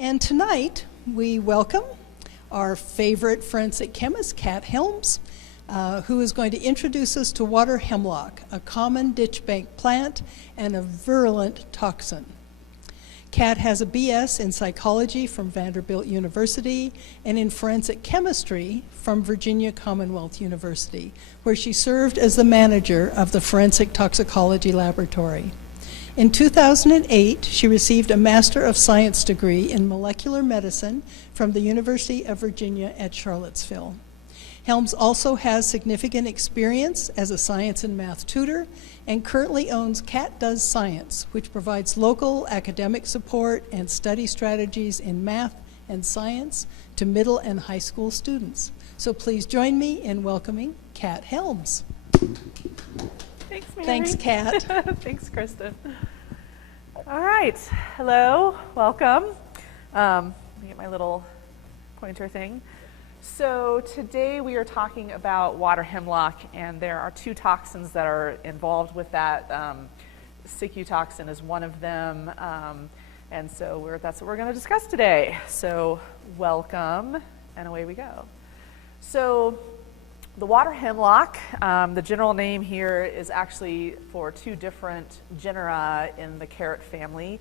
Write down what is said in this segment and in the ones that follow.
And tonight, we welcome our favorite forensic chemist, Cat Helms, who is going to introduce us to water hemlock, a common ditch bank plant and a virulent toxin. Cat has a BS in psychology from Vanderbilt University and in forensic chemistry from Virginia Commonwealth University, where she served as the manager of the Forensic Toxicology Laboratory. In 2008, she received a Master of Science degree in molecular medicine from the University of Virginia at Charlottesville. Helms also has significant experience as a science and math tutor and currently owns Cat Does Science, which provides local academic support and study strategies in math and science to middle and high school students. So please join me in welcoming Cat Helms. Thanks, Mary. Thanks, Cat. Thanks, Kristen. All right. Hello. Welcome. Let me get my little pointer thing. So today we are talking about water hemlock, and there are two toxins that are involved with that. Cicutoxin is one of them, and so that's what we're going to discuss today. So welcome, and away we go. So the water hemlock, the general name here is actually for two different genera in the carrot family,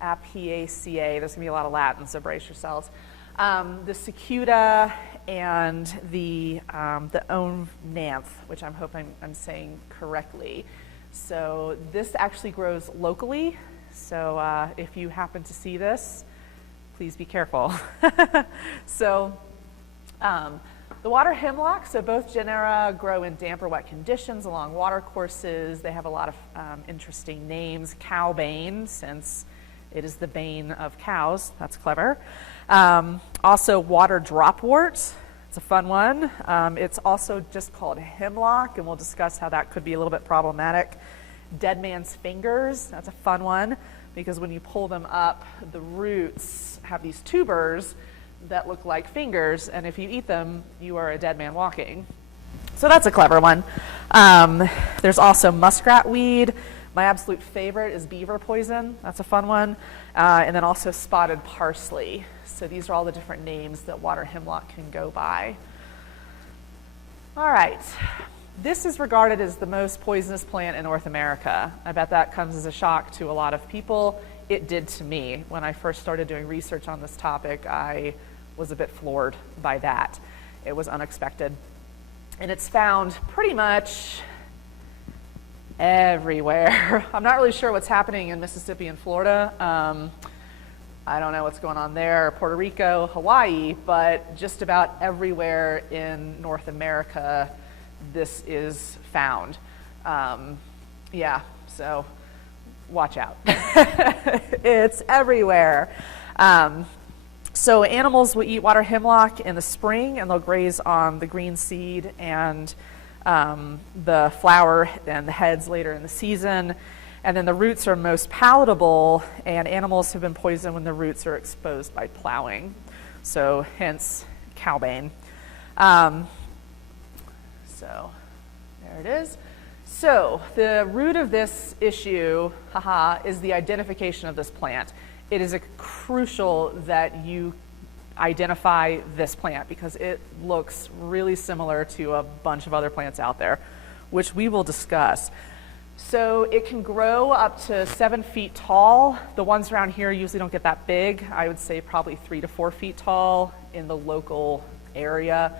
Apiaceae. There's going to be a lot of Latin, so brace yourselves. The cicuta and the onanthe, which I'm hoping I'm saying correctly. So this actually grows locally, so if you happen to see this, please be careful. So the water hemlock, so both genera grow in damp or wet conditions along water courses. They have a lot of interesting names. Cowbane, since it is the bane of cows. That's clever. Also water dropwort. It's a fun one. It's also just called hemlock, and we'll discuss how that could be a little bit problematic. Dead man's fingers. That's a fun one, because when you pull them up, the roots have these tubers that look like fingers, and if you eat them, you are a dead man walking. So that's a clever one. There's also muskrat weed. My absolute favorite is beaver poison. That's a fun one. And then also spotted parsley. So these are all the different names that water hemlock can go by. All right. This is regarded as the most poisonous plant in North America. I bet that comes as a shock to a lot of people. It did to me. When I first started doing research on this topic, I was a bit floored by that. It was unexpected. And it's found pretty much everywhere. I'm not really sure what's happening in Mississippi and Florida. I don't know what's going on there, Puerto Rico, Hawaii, but just about everywhere in North America, this is found. Yeah, so watch out. It's everywhere. So animals will eat water hemlock in the spring, and they'll graze on the green seed and the flower and the heads later in the season. And then the roots are most palatable, and animals have been poisoned when the roots are exposed by plowing. So hence cowbane. So there it is. So the root of this issue, is the identification of this plant. It is crucial that you identify this plant because it looks really similar to a bunch of other plants out there, which we will discuss. So it can grow up to 7 feet tall. The ones around here usually don't get that big. I would say probably 3 to 4 feet tall in the local area.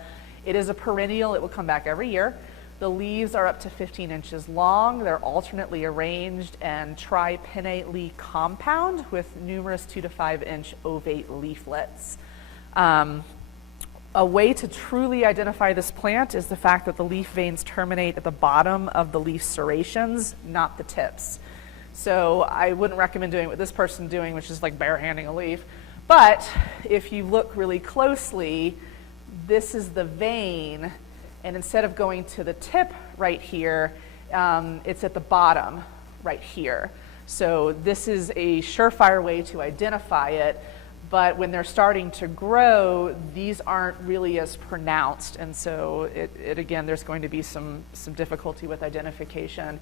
It is a perennial. It will come back every year. The leaves are up to 15 inches long. They're alternately arranged and tripinnately compound with numerous 2 to 5 inch ovate leaflets. A way to truly identify this plant is the fact that the leaf veins terminate at the bottom of the leaf serrations, not the tips. So I wouldn't recommend doing what this person's doing, which is like barehanding a leaf. But if you look really closely, this is the vein, and instead of going to the tip right here, it's at the bottom right here. So this is a surefire way to identify it. But when they're starting to grow, these aren't really as pronounced. And so again, there's going to be some difficulty with identification.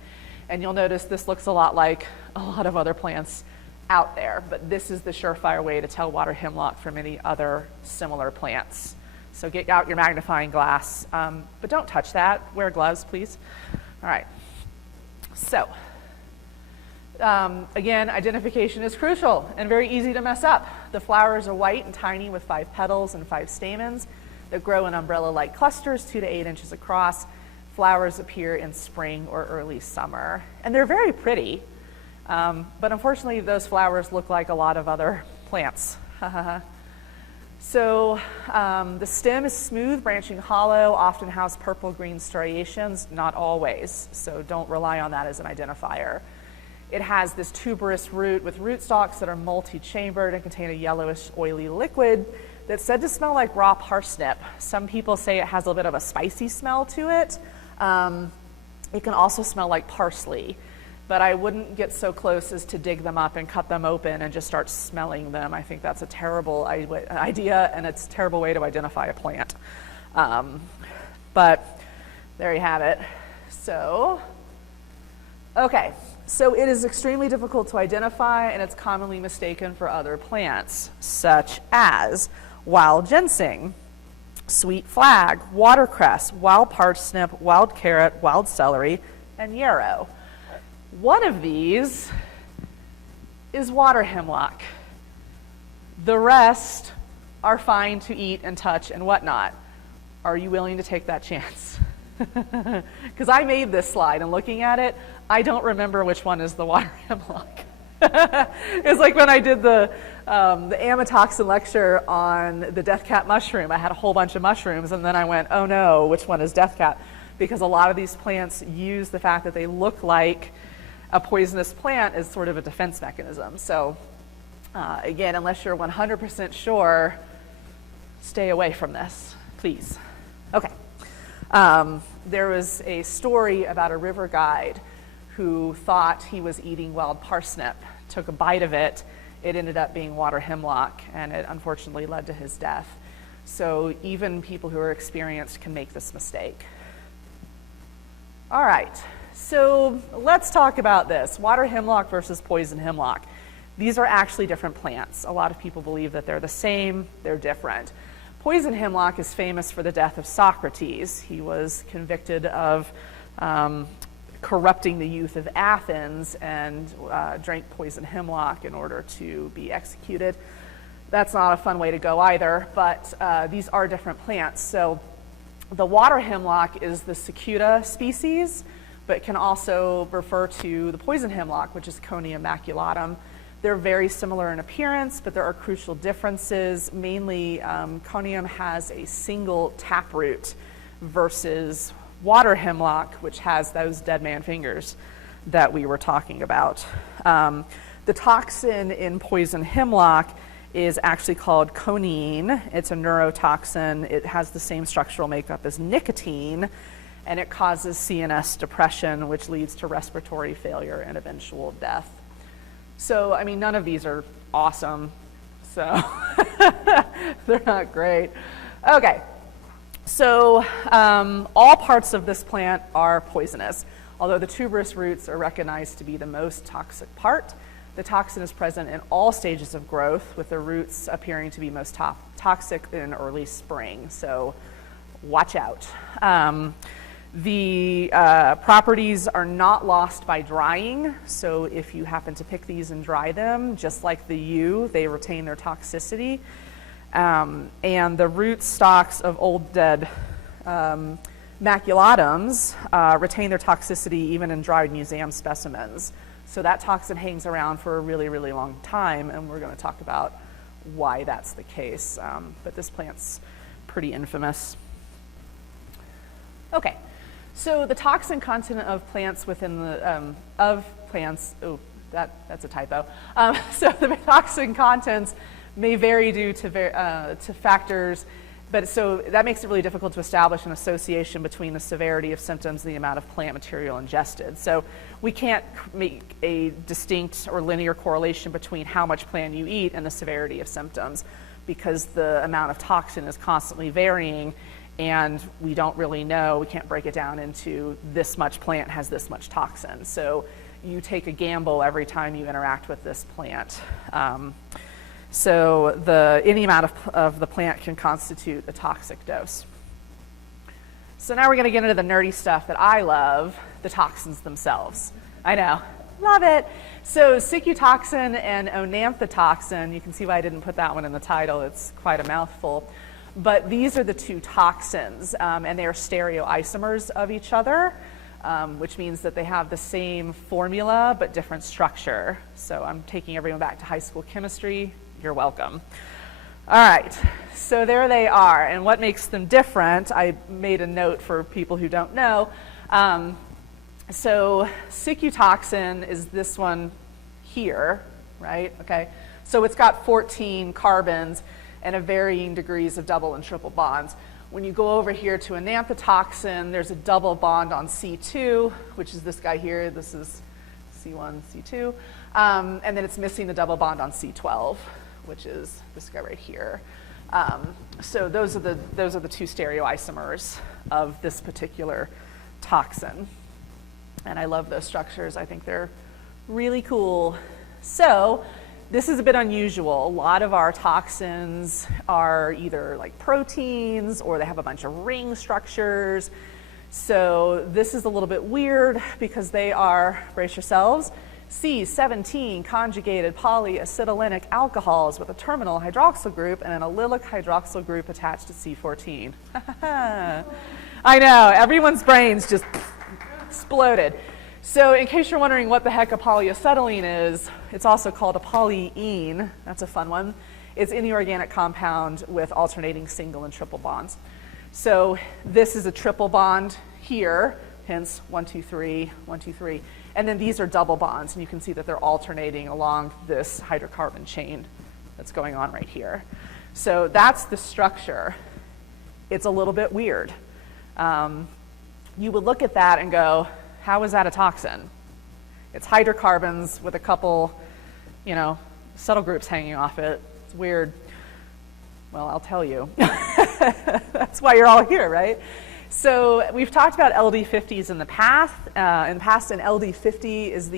And you'll notice this looks a lot like a lot of other plants out there, but this is the surefire way to tell water hemlock from any other similar plants. So get out your magnifying glass, but don't touch that. Wear gloves, please. All right. So, again, identification is crucial and very easy to mess up. The flowers are white and tiny with 5 petals and 5 stamens that grow in umbrella-like clusters 2 to 8 inches across. Flowers appear in spring or early summer, and they're very pretty. But unfortunately, those flowers look like a lot of other plants. So the stem is smooth, branching hollow, often has purple-green striations, not always, so don't rely on that as an identifier. It has this tuberous root with rootstocks that are multi-chambered and contain a yellowish, oily liquid that's said to smell like raw parsnip. Some people say it has a little bit of a spicy smell to it. It can also smell like parsley, but I wouldn't get so close as to dig them up and cut them open and just start smelling them. I think that's a terrible idea, and it's a terrible way to identify a plant. But there you have it. So, okay, so it is extremely difficult to identify, and it's commonly mistaken for other plants, such as wild ginseng, sweet flag, watercress, wild parsnip, wild carrot, wild celery, and yarrow. One of these is water hemlock. The rest are fine to eat and touch and whatnot. Are you willing to take that chance? Because I made this slide, and looking at it, I don't remember which one is the water hemlock. It's like when I did the amatoxin lecture on the death cap mushroom. I had a whole bunch of mushrooms, and then I went, oh no, which one is death cap? Because a lot of these plants use the fact that they look like a poisonous plant as sort of a defense mechanism. So again, unless you're 100% sure, stay away from this, please. Okay. There was a story about a river guide who thought he was eating wild parsnip, took a bite of it. It ended up being water hemlock, and it unfortunately led to his death. So even people who are experienced can make this mistake. All right, so let's talk about this. Water hemlock versus poison hemlock. These are actually different plants. A lot of people believe that they're the same, they're different. Poison hemlock is famous for the death of Socrates. He was convicted of corrupting the youth of Athens and drank poison hemlock in order to be executed. That's not a fun way to go either, but these are different plants. So the water hemlock is the cicuta species, but can also refer to the poison hemlock, which is Conium maculatum. They're very similar in appearance, but there are crucial differences. Mainly, Conium has a single taproot versus water hemlock, which has those dead man fingers that we were talking about. The toxin in poison hemlock is actually called conine. It's a neurotoxin. It has the same structural makeup as nicotine, and it causes CNS depression, which leads to respiratory failure and eventual death. So, I mean, none of these are awesome, so they're not great. Okay, so all parts of this plant are poisonous, although the tuberous roots are recognized to be the most toxic part. The toxin is present in all stages of growth, with the roots appearing to be most toxic in early spring, so watch out. The properties are not lost by drying, so if you happen to pick these and dry them, just like the yew, they retain their toxicity. And the root stalks of old dead maculatums retain their toxicity even in dried museum specimens. So that toxin hangs around for a really, really long time, and we're going to talk about why that's the case. But this plant's pretty infamous. Okay. So the toxin content of plants within the, that's a typo. So the toxin contents may vary due to factors, but so that makes it really difficult to establish an association between the severity of symptoms and the amount of plant material ingested. So we can't make a distinct or linear correlation between how much plant you eat and the severity of symptoms, because the amount of toxin is constantly varying, and we don't really know, we can't break it down into this much plant has this much toxin. So you take a gamble every time you interact with this plant. So any amount of the plant can constitute a toxic dose. So now we're going to get into the nerdy stuff that I love, the toxins themselves. I know, love it. So cicutoxin and onanthotoxin, you can see why I didn't put that one in the title. It's quite a mouthful. But these are the two toxins, and they are stereoisomers of each other, which means that they have the same formula but different structure. So I'm taking everyone back to high school chemistry. You're welcome. All right, so there they are. And what makes them different, I made a note for people who don't know. So cicutoxin is this one here, right? Okay, so it's got 14 carbons and a varying degrees of double and triple bonds. When you go over here to onanthotoxin, there's a double bond on C2, which is this guy here. This is C1, C2. And then it's missing the double bond on C12, which is this guy right here. So those are the two stereoisomers of this particular toxin. And I love those structures. I think they're really cool. So this is a bit unusual. A lot of our toxins are either like proteins or they have a bunch of ring structures. So this is a little bit weird because they are, brace yourselves, C17 conjugated polyacetylenic alcohols with a terminal hydroxyl group and an allylic hydroxyl group attached to C14. I know, everyone's brains just exploded. So in case you're wondering what the heck a polyacetylene is, it's also called a polyene. That's a fun one. It's any organic compound with alternating single and triple bonds. So this is a triple bond here, hence 1, 2, 3, 1, 2, 3. And then these are double bonds, and you can see that they're alternating along this hydrocarbon chain that's going on right here. So that's the structure. It's a little bit weird. You would look at that and go, how is that a toxin? It's hydrocarbons with a couple, subtle groups hanging off it. It's weird. Well, I'll tell you. That's why you're all here, right? So we've talked about LD50s in the past. And LD50 is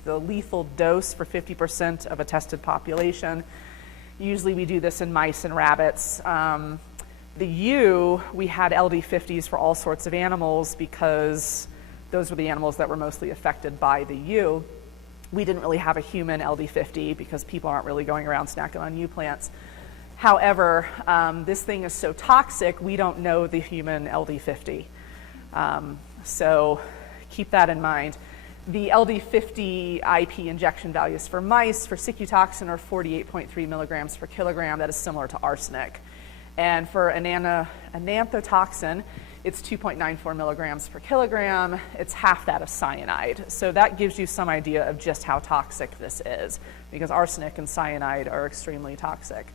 the lethal dose for 50% of a tested population. Usually we do this in mice and rabbits. The U, we had LD50s for all sorts of animals because those were the animals that were mostly affected by the U. We didn't really have a human LD50 because people aren't really going around snacking on U plants. However, this thing is so toxic, we don't know the human LD50. So keep that in mind. The LD50 IP injection values for mice for cicutoxin are 48.3 milligrams per kilogram. That is similar to arsenic. And for onanthotoxin, it's 2.94 milligrams per kilogram. It's half that of cyanide. So that gives you some idea of just how toxic this is, because arsenic and cyanide are extremely toxic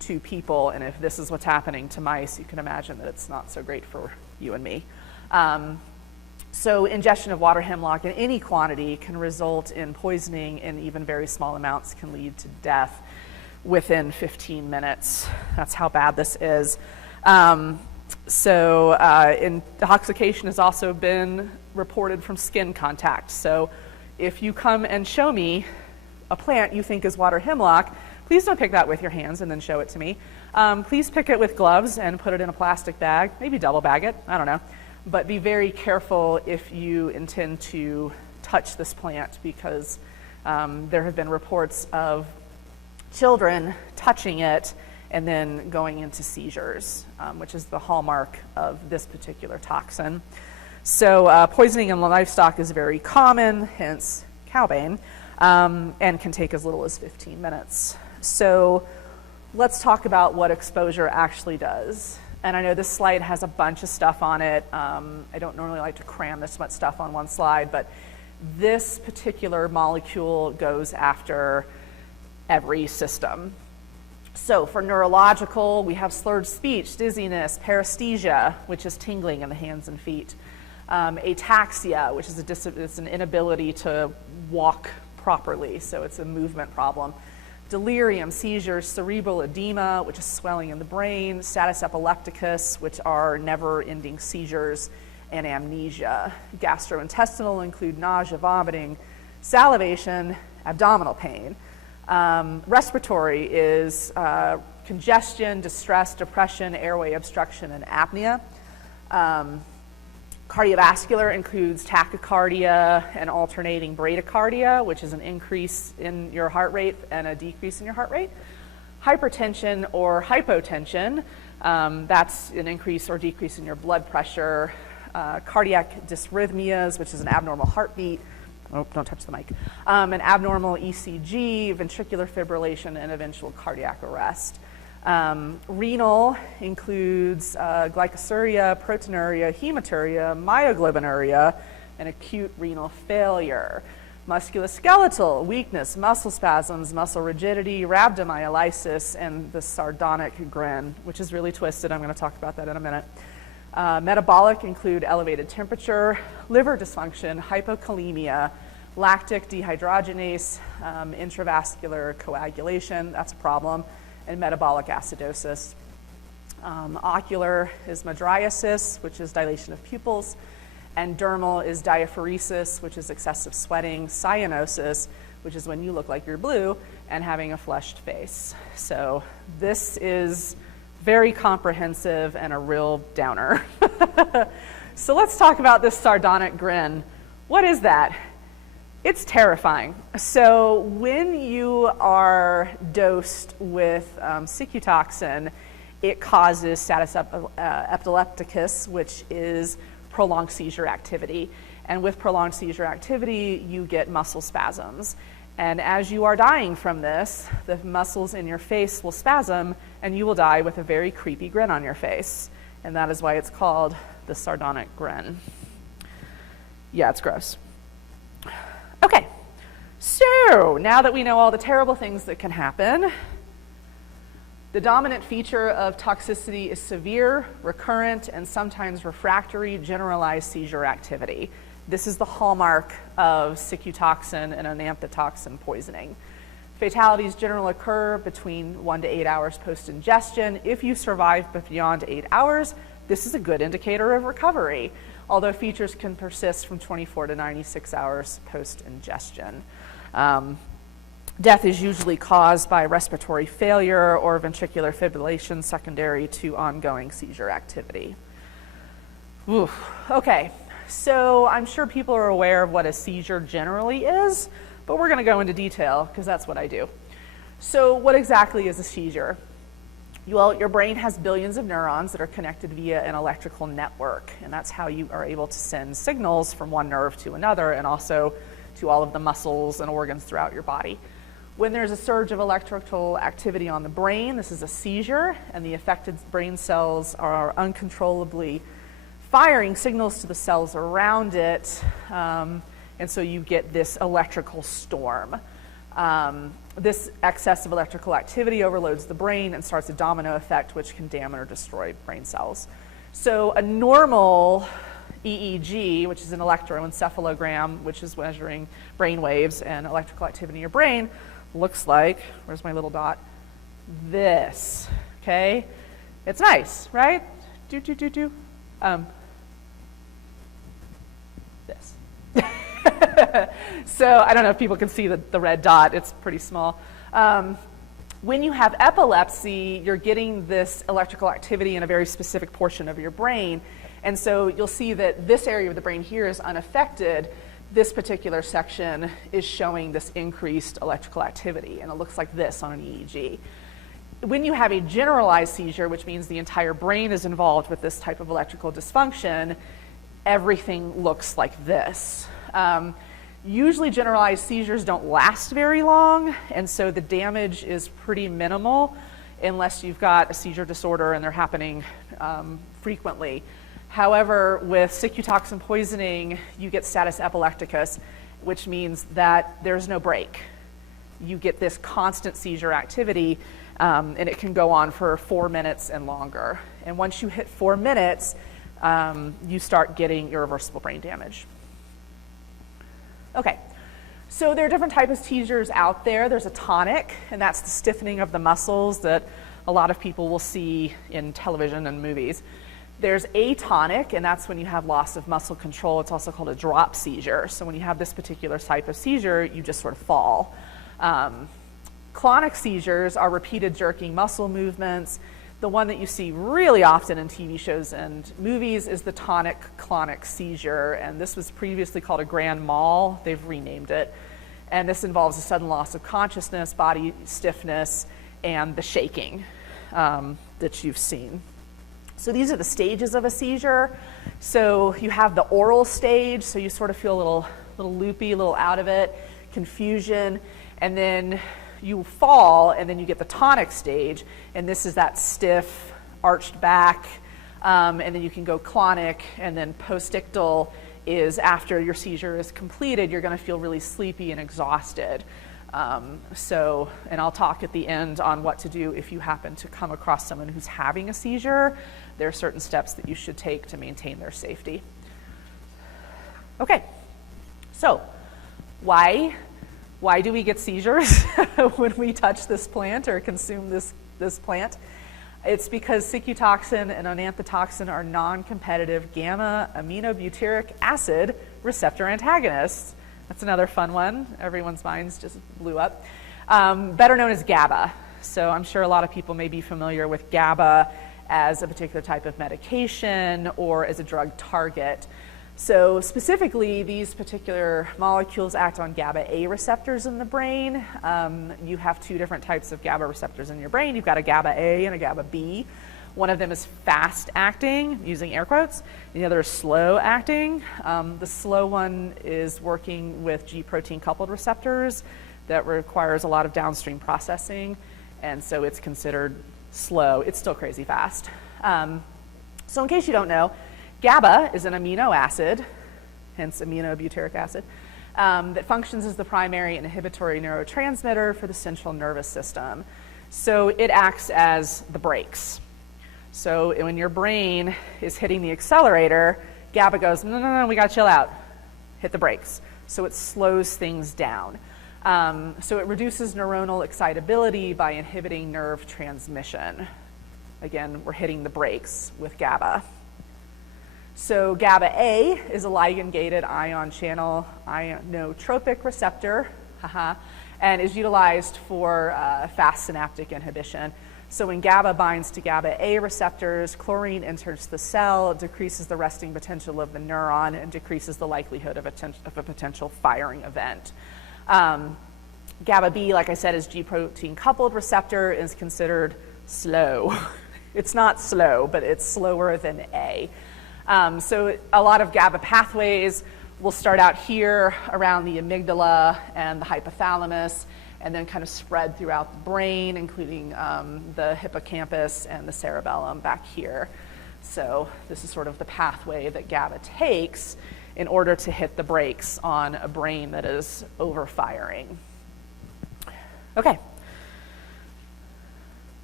to people. And if this is what's happening to mice, you can imagine that it's not so great for you and me. So ingestion of water hemlock in any quantity can result in poisoning, and even very small amounts can lead to death within 15 minutes. That's how bad this is. Intoxication has also been reported from skin contact. So if you come and show me a plant you think is water hemlock, please don't pick that with your hands and then show it to me. Please pick it with gloves and put it in a plastic bag, maybe double bag it, I don't know. But be very careful if you intend to touch this plant, because there have been reports of children touching it and then going into seizures, which is the hallmark of this particular toxin. So poisoning in livestock is very common, hence cowbane, and can take as little as 15 minutes. So let's talk about what exposure actually does. And I know this slide has a bunch of stuff on it. I don't normally like to cram this much stuff on one slide, but this particular molecule goes after every system. So for neurological, we have slurred speech, dizziness, paresthesia, which is tingling in the hands and feet, ataxia, which is it's an inability to walk properly, so it's a movement problem, delirium, seizures, cerebral edema, which is swelling in the brain, status epilepticus, which are never-ending seizures, and amnesia. Gastrointestinal include nausea, vomiting, salivation, abdominal pain. Respiratory is congestion, distress, depression, airway obstruction, and apnea. Cardiovascular includes tachycardia and alternating bradycardia, which is an increase in your heart rate and a decrease in your heart rate. Hypertension or hypotension, that's an increase or decrease in your blood pressure. Cardiac dysrhythmias, which is an abnormal heartbeat. Oh, don't touch the mic. An abnormal ECG, ventricular fibrillation, and eventual cardiac arrest. Renal includes glycosuria, proteinuria, hematuria, myoglobinuria, and acute renal failure. Musculoskeletal, weakness, muscle spasms, muscle rigidity, rhabdomyolysis, and the sardonic grin, which is really twisted. I'm going to talk about that in a minute. Metabolic include elevated temperature, liver dysfunction, hypokalemia, lactic dehydrogenase, intravascular coagulation, that's a problem, and metabolic acidosis. Ocular is mydriasis, which is dilation of pupils, and dermal is diaphoresis, which is excessive sweating, cyanosis, which is when you look like you're blue, and having a flushed face. So this is very comprehensive and a real downer. So let's talk about this sardonic grin. What is that? It's terrifying. So when you are dosed with cicutoxin, it causes status epilepticus, which is prolonged seizure activity. And with prolonged seizure activity, you get muscle spasms. And as you are dying from this, the muscles in your face will spasm, and you will die with a very creepy grin on your face. And that is why it's called the sardonic grin. Yeah, it's gross. Okay, so now that we know all the terrible things that can happen, the dominant feature of toxicity is severe, recurrent, and sometimes refractory generalized seizure activity. This is the hallmark of cicutoxin and enanthotoxin poisoning. Fatalities generally occur between 1 to 8 hours post-ingestion. If you survive beyond 8 hours, this is a good indicator of recovery, although features can persist from 24 to 96 hours post-ingestion. Death is usually caused by respiratory failure or ventricular fibrillation secondary to ongoing seizure activity. Oof. Okay, so I'm sure people are aware of what a seizure generally is, but we're going to go into detail because that's what I do. So what exactly is a seizure? Well, your brain has billions of neurons that are connected via an electrical network, and that's how you are able to send signals from one nerve to another and also to all of the muscles and organs throughout your body. When there's a surge of electrical activity on the brain, this is a seizure, and the affected brain cells are uncontrollably firing signals to the cells around it, and so you get this electrical storm. This excess of electrical activity overloads the brain and starts a domino effect, which can damage or destroy brain cells. So a normal EEG, which is an electroencephalogram, which is measuring brain waves and electrical activity in your brain, looks like, where's my little dot? This, okay? It's nice, right? This. So I don't know if people can see the red dot, it's pretty small. When you have epilepsy, you're getting this electrical activity in a very specific portion of your brain, and so you'll see that this area of the brain here is unaffected. This particular section is showing this increased electrical activity, and it looks like this on an EEG. When you have a generalized seizure, which means the entire brain is involved with this type of electrical dysfunction, everything looks like this. Usually generalized seizures don't last very long, and so the damage is pretty minimal unless you've got a seizure disorder and they're happening frequently. However, with cicutoxin poisoning, you get status epilepticus, which means that there's no break. You get this constant seizure activity, and it can go on for 4 minutes and longer. And once you hit 4 minutes, you start getting irreversible brain damage. Okay, so there are different types of seizures out there. There's a tonic, and that's the stiffening of the muscles that a lot of people will see in television and movies. There's atonic, and that's when you have loss of muscle control. It's also called a drop seizure. So when you have this particular type of seizure, you just sort of fall. Clonic seizures are repeated jerking muscle movements. The one that you see really often in TV shows and movies is the tonic-clonic seizure, and this was previously called a grand mal. They've renamed it. And this involves a sudden loss of consciousness, body stiffness, and the shaking that you've seen. So these are the stages of a seizure. So you have the oral stage, so you sort of feel a little loopy, a little out of it, confusion, and then you fall, and then you get the tonic stage, and this is that stiff, arched back, and then you can go clonic, and then postictal is after your seizure is completed, you're going to feel really sleepy and exhausted. And I'll talk at the end on what to do if you happen to come across someone who's having a seizure. There are certain steps that you should take to maintain their safety. Okay, so why do we get seizures when we touch this plant or consume this plant? It's because cicutoxin and onanthotoxin are non-competitive gamma-aminobutyric acid receptor antagonists. That's another fun one. Everyone's minds just blew up. Better known as GABA. So I'm sure a lot of people may be familiar with GABA as a particular type of medication or as a drug target. So specifically, these particular molecules act on GABA-A receptors in the brain. You have two different types of GABA receptors in your brain. You've got a GABA-A and a GABA-B. One of them is fast-acting, using air quotes. The other is slow-acting. The slow one is working with G-protein coupled receptors that requires a lot of downstream processing, and so it's considered slow. It's still crazy fast. So in case you don't know, GABA is an amino acid, hence aminobutyric acid, that functions as the primary inhibitory neurotransmitter for the central nervous system. So it acts as the brakes. So when your brain is hitting the accelerator, GABA goes, no, we got to chill out. Hit the brakes. So it slows things down. So it reduces neuronal excitability by inhibiting nerve transmission. Again, we're hitting the brakes with GABA. So GABA-A is a ligand-gated ion channel ionotropic receptor, and is utilized for fast synaptic inhibition. So when GABA binds to GABA-A receptors, chlorine enters the cell, decreases the resting potential of the neuron, and decreases the likelihood of a potential firing event. GABA-B, like I said, is G-protein coupled receptor, is considered slow. It's not slow, but it's slower than A. So a lot of GABA pathways will start out here around the amygdala and the hypothalamus, and then kind of spread throughout the brain, including the hippocampus and the cerebellum back here. So this is sort of the pathway that GABA takes in order to hit the brakes on a brain that is overfiring. Okay.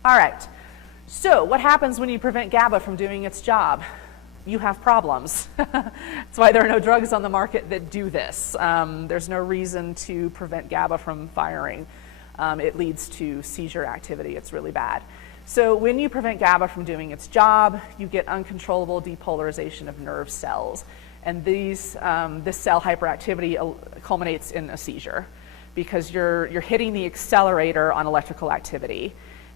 All right. So what happens when you prevent GABA from doing its job? You have problems. That's why there are no drugs on the market that do this. There's no reason to prevent GABA from firing. It leads to seizure activity. It's really bad. So when you prevent GABA from doing its job, you get uncontrollable depolarization of nerve cells. And this cell hyperactivity culminates in a seizure because you're hitting the accelerator on electrical activity,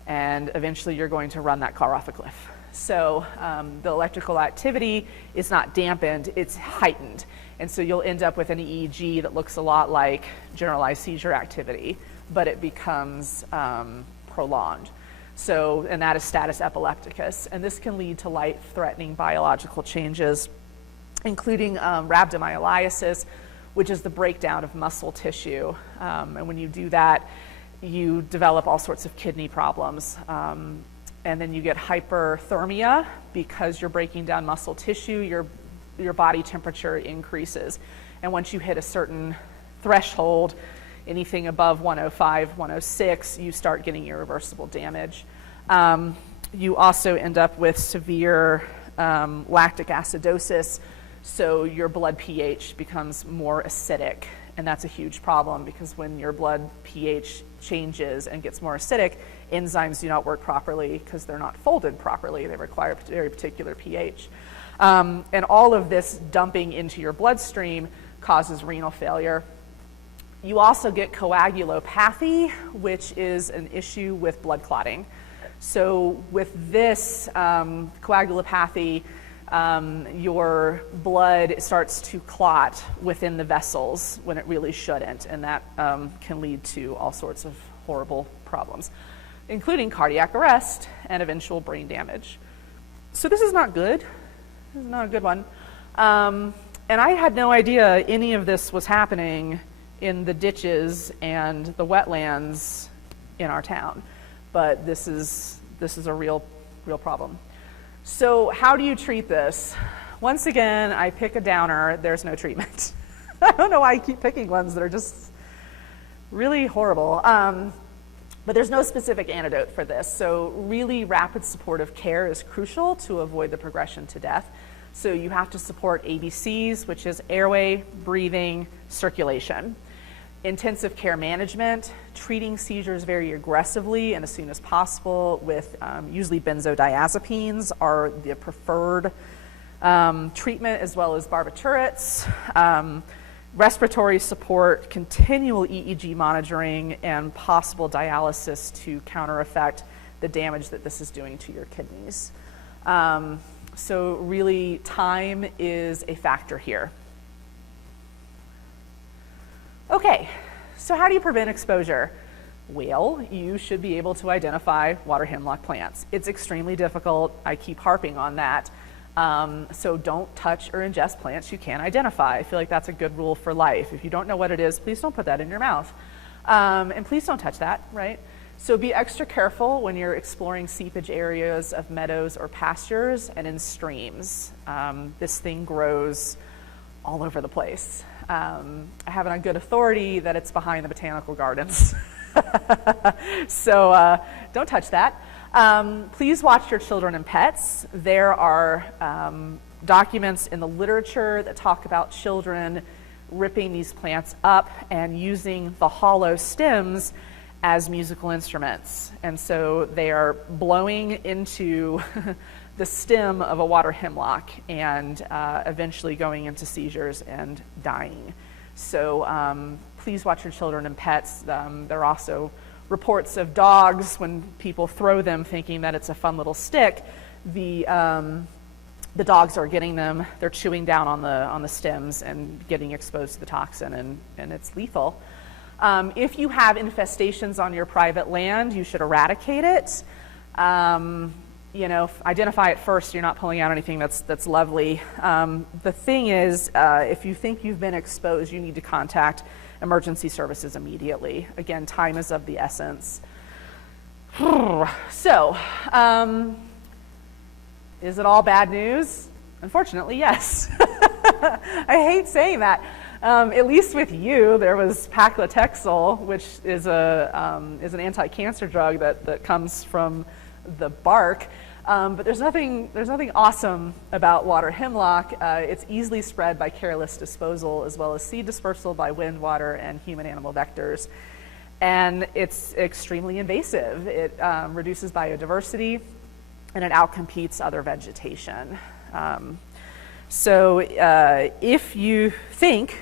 and eventually you're going to run that car off a cliff. So the electrical activity is not dampened, it's heightened. And so you'll end up with an EEG that looks a lot like generalized seizure activity, but it becomes prolonged. So, and that is status epilepticus. And this can lead to life-threatening biological changes, including rhabdomyolysis, which is the breakdown of muscle tissue. And when you do that, you develop all sorts of kidney problems. And then you get hyperthermia because you're breaking down muscle tissue, your body temperature increases. And once you hit a certain threshold, anything above 105, 106, you start getting irreversible damage. You also end up with severe lactic acidosis, so your blood pH becomes more acidic. and that's a huge problem because when your blood pH changes and gets more acidic, enzymes do not work properly because they're not folded properly. They require a very particular pH. And all of this dumping into your bloodstream causes renal failure. You also get coagulopathy, which is an issue with blood clotting. So with this coagulopathy, your blood starts to clot within the vessels when it really shouldn't, and that can lead to all sorts of horrible problems, including cardiac arrest and eventual brain damage. So this is not good. This is not a good one. And I had no idea any of this was happening in the ditches and the wetlands in our town, but this is a real problem. So how do you treat this? Once again, I pick a downer. There's no treatment. I don't know why I keep picking ones that are just really horrible. But there's no specific antidote for this. So really rapid supportive care is crucial to avoid the progression to death. So you have to support ABCs, which is airway, breathing, circulation. Intensive care management, treating seizures very aggressively and as soon as possible with usually benzodiazepines are the preferred treatment, as well as barbiturates. Respiratory support, continual EEG monitoring, and possible dialysis to counter-effect the damage that this is doing to your kidneys. So really, time is a factor here. Okay, so how do you prevent exposure? Well, you should be able to identify water hemlock plants. It's extremely difficult. I keep harping on that. So don't touch or ingest plants you can't identify. I feel like that's a good rule for life. If you don't know what it is, please don't put that in your mouth. And please don't touch that, right? So be extra careful when you're exploring seepage areas of meadows or pastures and in streams. This thing grows all over the place. I have it on good authority that it's behind the botanical gardens. So don't touch that. Please watch your children and pets. There are documents in the literature that talk about children ripping these plants up and using the hollow stems as musical instruments. And so they are blowing into the stem of a water hemlock and eventually going into seizures and dying. So please watch your children and pets. There are also reports of dogs when people throw them thinking that it's a fun little stick. The dogs are getting them, they're chewing down on the stems and getting exposed to the toxin, and it's lethal. If you have infestations on your private land, you should eradicate it. Identify it first so you're not pulling out anything that's lovely. The thing is, if you think you've been exposed, you need to contact emergency services immediately. Again, time is of the essence. So, is it all bad news? Unfortunately, yes. I hate saying that. At least with you, there was paclitaxel, which is an anti-cancer drug that comes from the bark. But there's nothing awesome about water hemlock. It's easily spread by careless disposal, as well as seed dispersal by wind, water, and human-animal vectors. And it's extremely invasive. It reduces biodiversity, and it outcompetes other vegetation. So if you think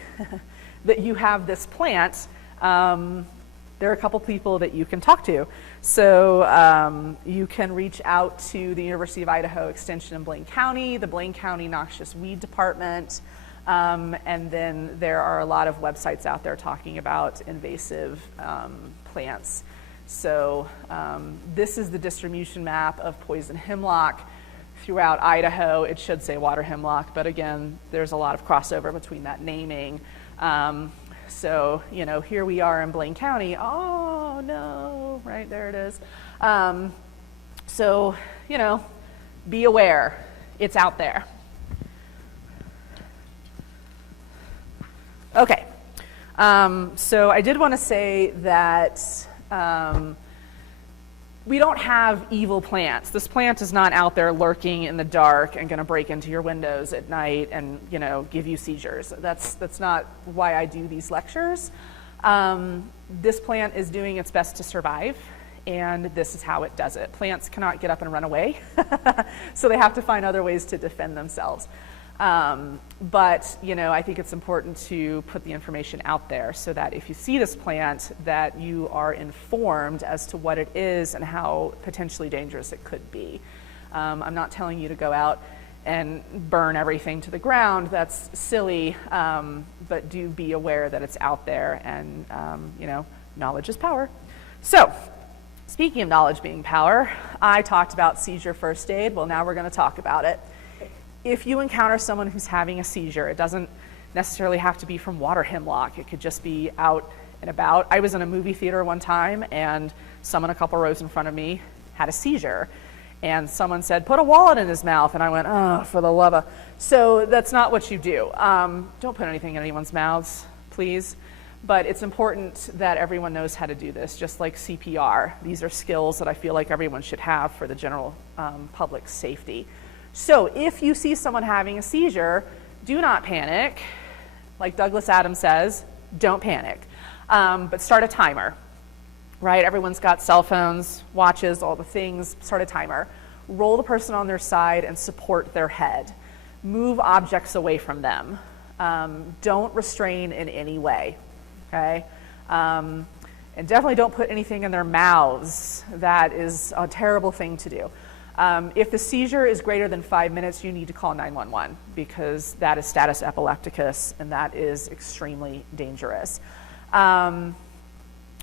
that you have this plant, there are a couple people that you can talk to. So you can reach out to the University of Idaho Extension in Blaine County, the Blaine County Noxious Weed Department, and then there are a lot of websites out there talking about invasive plants. So this is the distribution map of poison hemlock throughout Idaho. It should say water hemlock, but again, there's a lot of crossover between that naming. So, here we are in Blaine County. Oh, no, right, there it is. So, be aware. It's out there. Okay. So I did want to say that we don't have evil plants. This plant is not out there lurking in the dark and going to break into your windows at night and, you know, give you seizures. That's not why I do these lectures. This plant is doing its best to survive, and this is how it does it. Plants cannot get up and run away, so they have to find other ways to defend themselves. But, you know, I think it's important to put the information out there so that if you see this plant, that you are informed as to what it is and how potentially dangerous it could be. I'm not telling you to go out and burn everything to the ground. That's silly, but do be aware that it's out there, and, you know, knowledge is power. So, speaking of knowledge being power, I talked about seizure first aid. Well, now we're going to talk about it. If you encounter someone who's having a seizure, it doesn't necessarily have to be from water hemlock. It could just be out and about. I was in a movie theater one time, and someone a couple rows in front of me had a seizure. And someone said, put a wallet in his mouth. And I went, oh, for the love of... So that's not what you do. Don't put anything in anyone's mouths, please. But it's important that everyone knows how to do this, just like CPR. These are skills that I feel like everyone should have for the general public's safety. So if you see someone having a seizure, do not panic. Like Douglas Adams says, don't panic. But start a timer, right? Everyone's got cell phones, watches, all the things. Start a timer. Roll the person on their side and support their head. Move objects away from them. Don't restrain in any way, okay? And definitely don't put anything in their mouths. That is a terrible thing to do. If the seizure is greater than 5 minutes, you need to call 911 because that is status epilepticus, and that is extremely dangerous.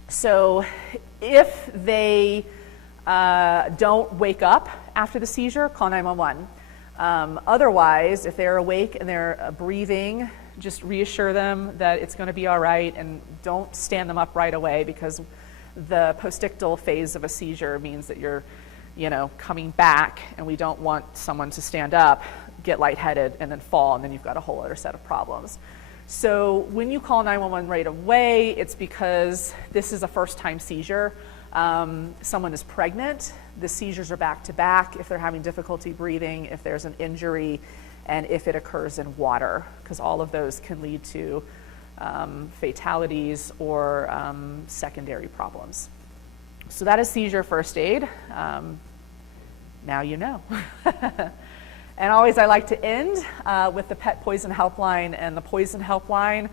So if they don't wake up after the seizure, call 911. Otherwise, if they're awake and they're breathing, just reassure them that it's going to be all right, and don't stand them up right away because the postictal phase of a seizure means that you're, you know, coming back, and we don't want someone to stand up, get lightheaded, and then fall, and then you've got a whole other set of problems. So when you call 911 right away, it's because this is a first-time seizure. Someone is pregnant, the seizures are back-to-back, if they're having difficulty breathing, if there's an injury, and if it occurs in water, because all of those can lead to fatalities or secondary problems. So that is seizure first aid. Now you know. And always I like to end with the Pet Poison Helpline and the Poison Helpline.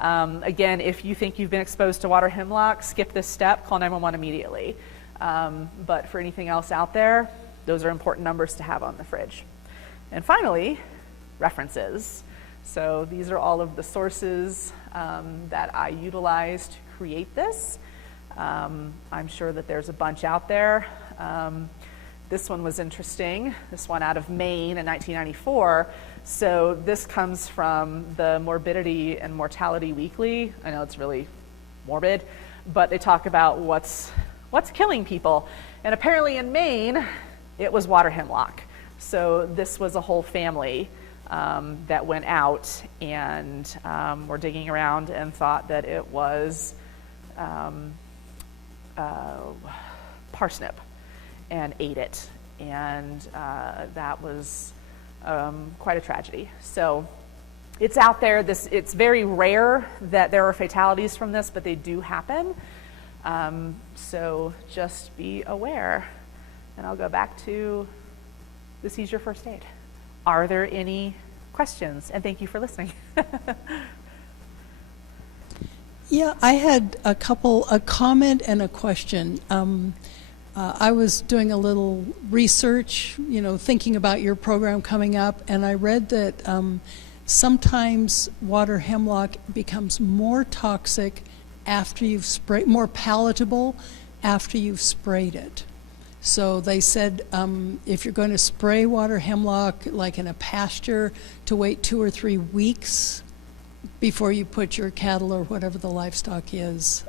Again, if you think you've been exposed to water hemlock, skip this step, call 911 immediately. But for anything else out there, those are important numbers to have on the fridge. And finally, references. So these are all of the sources that I utilize to create this. I'm sure that there's a bunch out there. This one was interesting. This one out of Maine in 1994. So this comes from the Morbidity and Mortality Weekly. I know it's really morbid, but they talk about what's killing people. And apparently in Maine, it was water hemlock. So this was a whole family that went out and were digging around and thought that it was parsnip and ate it, and that was quite a tragedy. So it's out there. It's very rare that there are fatalities from this, but they do happen. So just be aware. And I'll go back to the seizure first aid. Are there any questions? And thank you for listening. Yeah, I had a comment and a question. I was doing a little research, thinking about your program coming up, and I read that sometimes water hemlock becomes more toxic after you've sprayed, more palatable after you've sprayed it. So they said if you're going to spray water hemlock, like in a pasture, to wait 2 or 3 weeks before you put your cattle or whatever the livestock is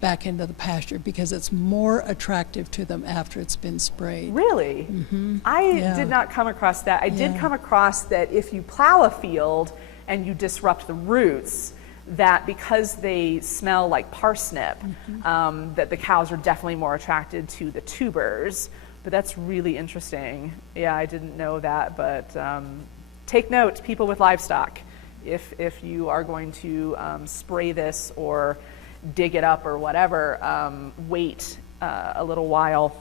back into the pasture, because it's more attractive to them after it's been sprayed. Really? Mm-hmm. I did not come across that. I did come across that if you plow a field and you disrupt the roots, that because they smell like parsnip, that the cows are definitely more attracted to the tubers. But that's really interesting. Yeah, I didn't know that, but take note, people with livestock, if you are going to spray this or dig it up or whatever, wait a little while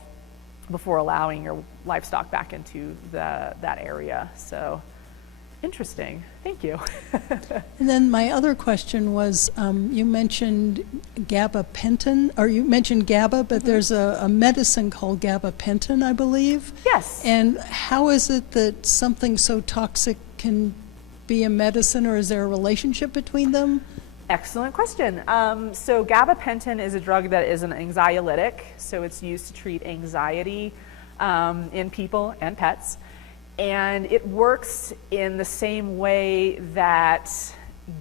before allowing your livestock back into that area. So interesting. Thank you. And then my other question was, you mentioned gabapentin, or you mentioned GABA, but there's a medicine called gabapentin, I believe. Yes. And how is it that something so toxic can be a medicine, or is there a relationship between them? Excellent question. So gabapentin is a drug that is an anxiolytic, so it's used to treat anxiety in people and pets. And it works in the same way that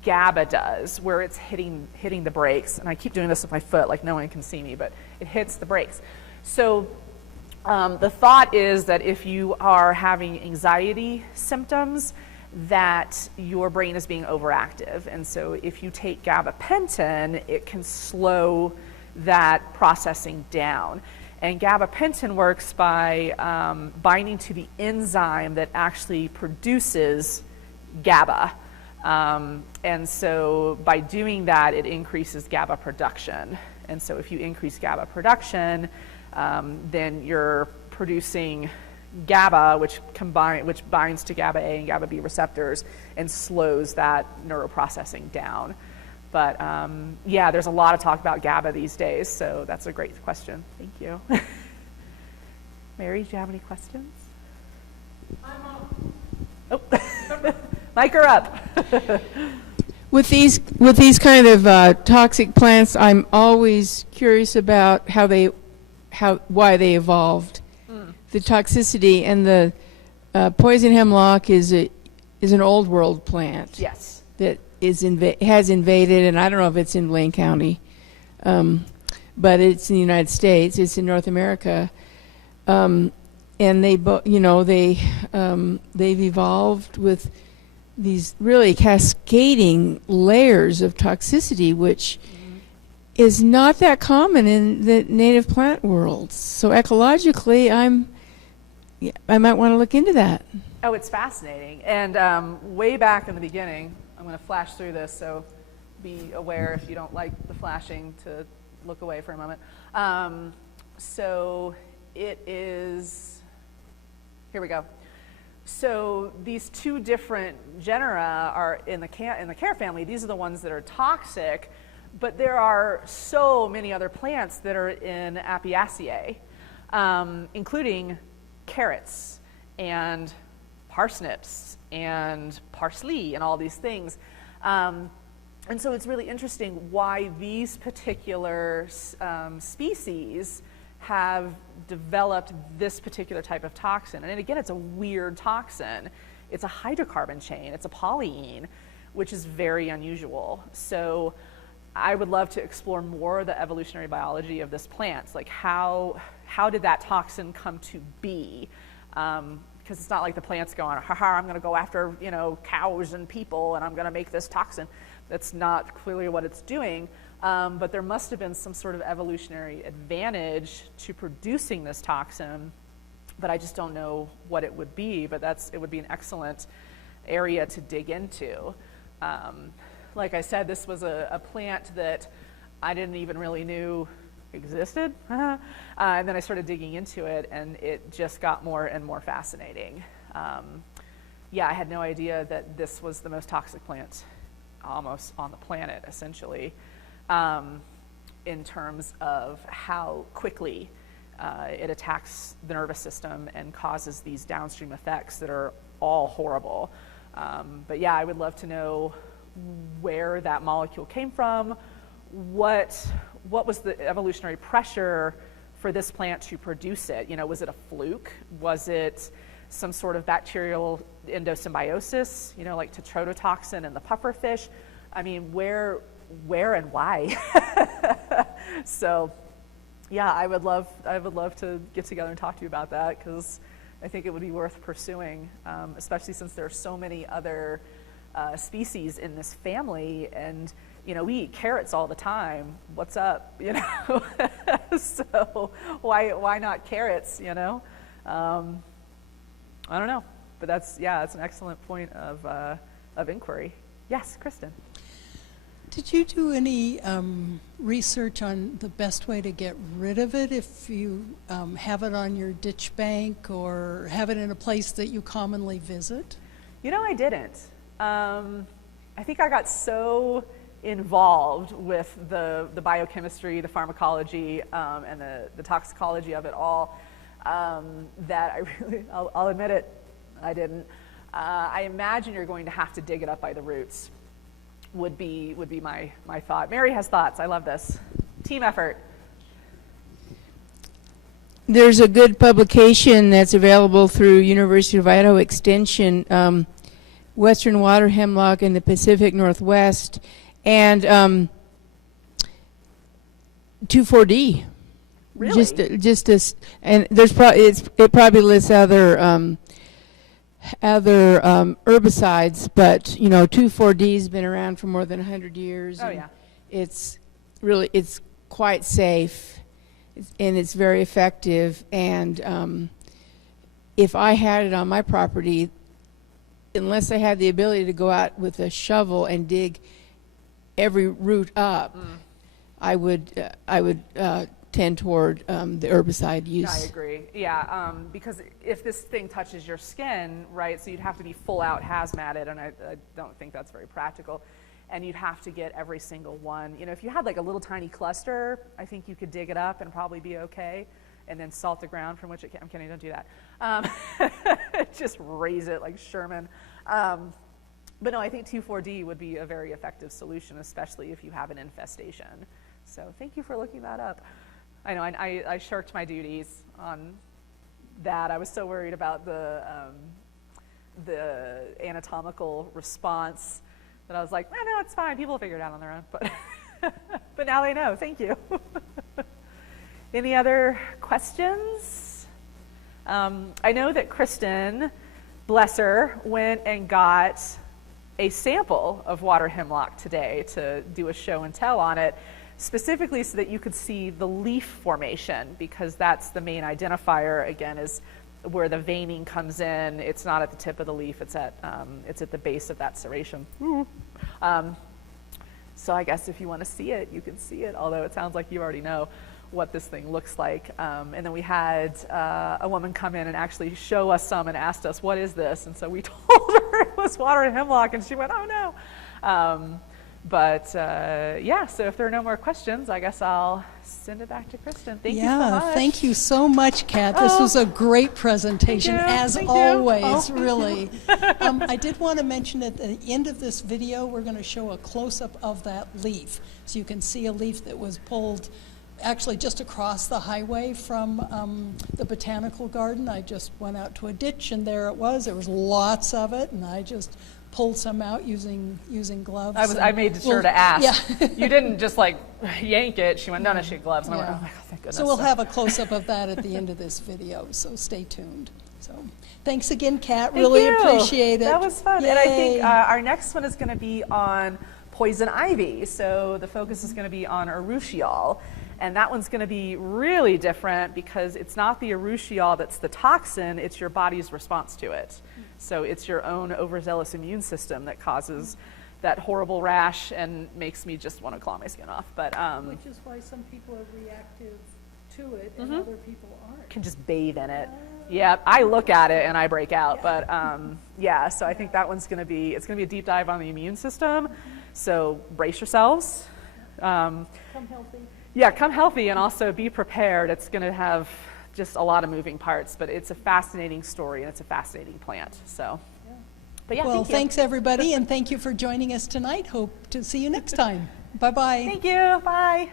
GABA does, where it's hitting the brakes. And I keep doing this with my foot, like no one can see me, but it hits the brakes. So the thought is that if you are having anxiety symptoms, that your brain is being overactive. And so if you take gabapentin, it can slow that processing down. And gabapentin works by binding to the enzyme that actually produces GABA. And so by doing that, it increases GABA production. And so if you increase GABA production, then you're producing GABA, which binds to GABA A and GABA B receptors and slows that neuroprocessing down. But yeah, there's a lot of talk about GABA these days, so that's a great question. Thank you. Mary, do you have any questions? Oh, mic her up. With these kind of toxic plants, I'm always curious about why they evolved. The toxicity, and the poison hemlock is an old world plant. Yes. That has invaded, and I don't know if it's in Blaine County, but it's in the United States. It's in North America, and they've evolved with these really cascading layers of toxicity, which is not that common in the native plant world. So ecologically, I might want to look into that. Oh, it's fascinating. And way back in the beginning, I'm going to flash through this, so be aware if you don't like the flashing to look away for a moment. So it is, here we go. So these two different genera are in the care family. These are the ones that are toxic, but there are so many other plants that are in Apiaceae, including carrots and parsnips and parsley and all these things. And so it's really interesting why these particular species have developed this particular type of toxin. And again, it's a weird toxin. It's a hydrocarbon chain. It's a polyene, which is very unusual. So I would love to explore more the evolutionary biology of this plant. Like how did that toxin come to be? Because it's not like the plant's going, I'm going to go after cows and people, and I'm going to make this toxin. That's not clearly what it's doing. But there must have been some sort of evolutionary advantage to producing this toxin, but I just don't know what it would be. But it would be an excellent area to dig into. Like I said, this was a plant that I didn't even really knew existed. And then I started digging into it, and it just got more and more fascinating. Yeah, I had no idea that this was the most toxic plant almost on the planet, essentially, in terms of how quickly it attacks the nervous system and causes these downstream effects that are all horrible. But yeah, I would love to know where that molecule came from, what was the evolutionary pressure for this plant to produce it? Was it a fluke? Was it some sort of bacterial endosymbiosis, like tetrodotoxin in the pufferfish? I mean, where and why? So, yeah, I would love to get together and talk to you about that, because I think it would be worth pursuing, especially since there are so many other species in this family, and we eat carrots all the time. What's up, So why not carrots, I don't know, but that's an excellent point of inquiry. Yes, Kristen. Did you do any research on the best way to get rid of it if you have it on your ditch bank or have it in a place that you commonly visit? I didn't. I think I got so involved with the biochemistry, the pharmacology, and the toxicology of it all that I really, I'll admit it, I didn't. I imagine you're going to have to dig it up by the roots. Would be my thought. Mary has thoughts. I love this. Team effort. There's a good publication that's available through University of Idaho Extension, Western Water Hemlock in the Pacific Northwest, and 2,4-D. Really? Just as, and there's it probably lists other herbicides, but 2,4-D's been around for more than 100 years. Oh yeah. It's quite safe, and it's very effective. And if I had it on my property, unless I had the ability to go out with a shovel and dig every root up, I would tend toward the herbicide use. I agree. Yeah, because if this thing touches your skin, right, so you'd have to be full out hazmated, and I don't think that's very practical. And you'd have to get every single one. If you had like a little tiny cluster, I think you could dig it up and probably be okay, and then salt the ground from which it came. I'm kidding, don't do that. Just raise it like Sherman. But no, I think 2,4-D would be a very effective solution, especially if you have an infestation. So thank you for looking that up. I know I shirked my duties on that. I was so worried about the anatomical response that I was like, no, it's fine. People will figure it out on their own. But but now they know. Thank you. Any other questions? I know that Kristen, bless her, went and got a sample of water hemlock today to do a show and tell on it, specifically so that you could see the leaf formation, because that's the main identifier, again, is where the veining comes in. It's not at the tip of the leaf, it's at the base of that serration. So I guess if you want to see it, you can see it, although it sounds like you already know what this thing looks like. And then we had a woman come in and actually show us some and asked us, what is this? And so we told her it was water hemlock, and she went, oh no. Yeah, so if there are no more questions, I guess I'll send it back to Kristen. Thank you so much. Yeah, thank you so much, Kat. This was a great presentation, as always, really. I did want to mention at the end of this video, we're going to show a close-up of that leaf. So you can see a leaf that was pulled actually just across the highway from the botanical garden. I just went out to a ditch, and there it was. There was lots of it, and I just pulled some out using gloves. I made sure to ask. Yeah. You didn't just like yank it. She went, no, she had gloves. And I went, oh my God, thank goodness. So we'll have a close-up of that at the end of this video, so stay tuned. So thanks again, Kat. Really appreciate it. That was fun. Yay. And I think our next one is going to be on poison ivy. So the focus is going to be on urushiol. And that one's going to be really different because it's not the urushiol that's the toxin, it's your body's response to it. So it's your own overzealous immune system that causes that horrible rash and makes me just want to claw my skin off. But which is why some people are reactive to it and other people aren't. Can just bathe in it. Yeah, I look at it and I break out. But yeah, so I think that one's going to be, it's going to be a deep dive on the immune system. So brace yourselves. Come healthy. Yeah, come healthy and also be prepared. It's going to have just a lot of moving parts, but it's a fascinating story and it's a fascinating plant. So, but yeah, well, thank you. Thanks everybody, and thank you for joining us tonight. Hope to see you next time. Bye-bye. Thank you. Bye.